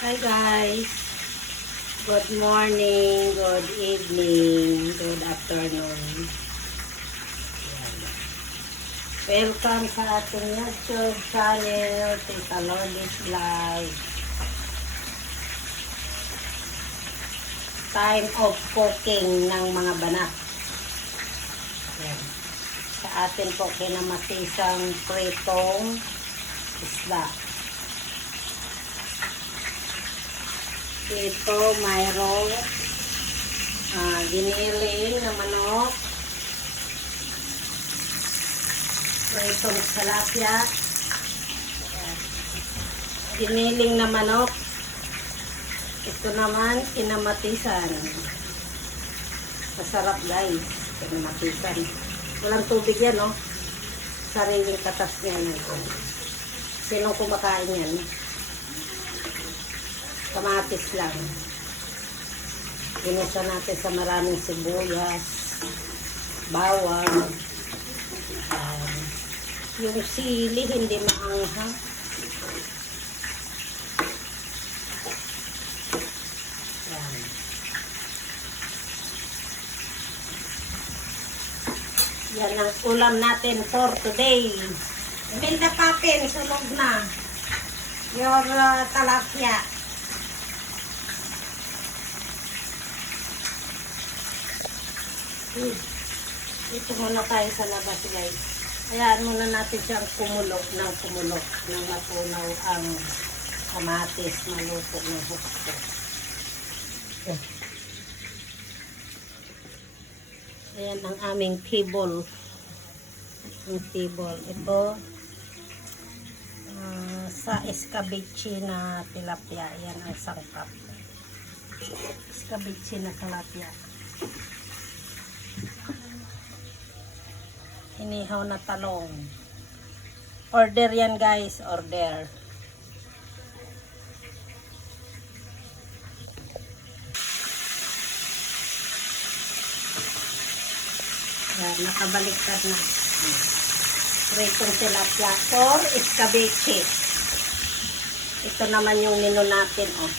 Hi guys, good morning, good evening, good afternoon. Welcome sa ating YouTube channel, Tita Lourdes Vlog. Time of cooking ng mga banak. Yan. Sa atin po kinamatisang pritong isda. Ito mayroong giniling na manok, pritong salapya, giniling na manok. Ito naman kinamatisan. Masarap guys, kinamatisan. Walang tubig yan, no? Sariling katas niya. Sinong kumakain yan? Kamatis lang. Ginusa natin sa maraming sibuyas, bawang. Yung sili hindi maanghang. Yan ang ulam natin for today. Imelda Papin, sunog na. Your talapia. Ito muna tayo sa labas guys. Hayaan muna natin siyang kumulok ng matunaw ang kamatis, maluto ng hukto. Ayan ang aming table. Ang table. Ito sa escabeche na tilapia. Ayan ang sangkap. Escabeche na tilapia. Inihaw na talong. Order yan guys, order. Yan, nakabaliktad na. Pritong tilapia or escabeche. Ito naman yung menu natin, oh.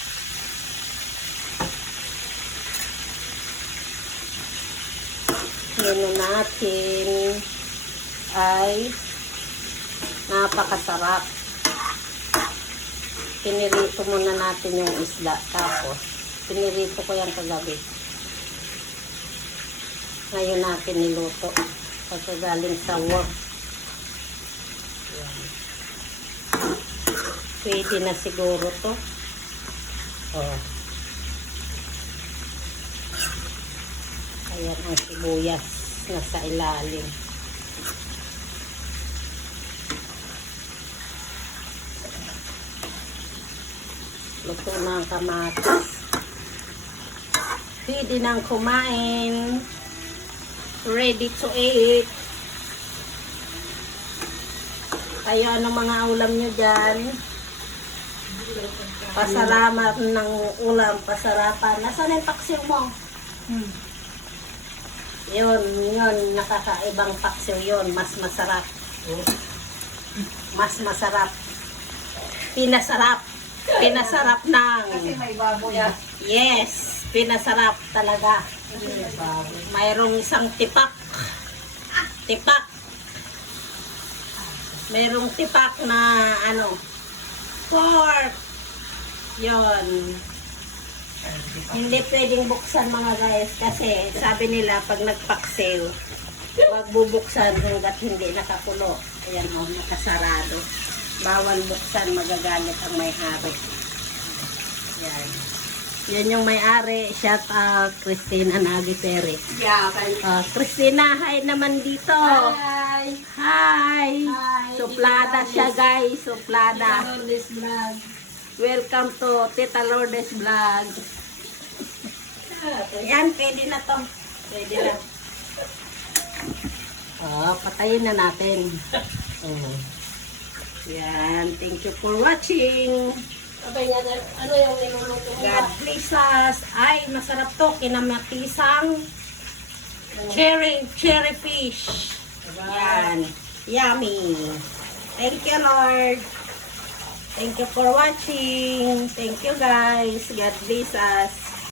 Menu natin ay napakasarap. Pinirito muna natin yung isda. Tapos, pinirito ko yan kagabi. Ngayon natin niluto. Pagkagaling sa work. Pwede na siguro to. Oh. Ayan ang sibuyas na sa ilalim. Luto na ang kamatis. Pwede nang kumain. Ready to eat. Kayo, ano mga ulam nyo dyan? Pasalamat ng ulam, pasarapan. Nasaan yung paksiw mo? Yun, nakakaibang paksiw yun. Mas masarap. Mas masarap. Pinasarap. Pinasarap ng... Kasi may baboy. Yes, pinasarap talaga. Mayroong isang tipak. Tipak. Mayroong tipak na ano, pork. Yon. Hindi pwedeng buksan mga guys kasi sabi nila pag nagpaksiw, wag bubuksan hanggat hindi nakakulo. Ayan o, nakasarado. Bawal buksan, magagalit ang may-ari. Yan. Yan yung may-ari. Shout out, Christina Nagipere. Yeah, Christina, hi naman dito. Hi! Hi! Hi! Suplada siya guys, suplada. Tita Lourdes Vlog. Welcome to Tita Lourdes Vlog. Yan, pwede na to. Pwede na. Patayin na natin. Yan, thank you for watching. Abay nga, ano yung niluluto mo? God bless us. Ay, masarap to. Kinamatisang cherry fish. Yan. Yummy. Thank you, Lord. Thank you for watching. Thank you guys. God bless us.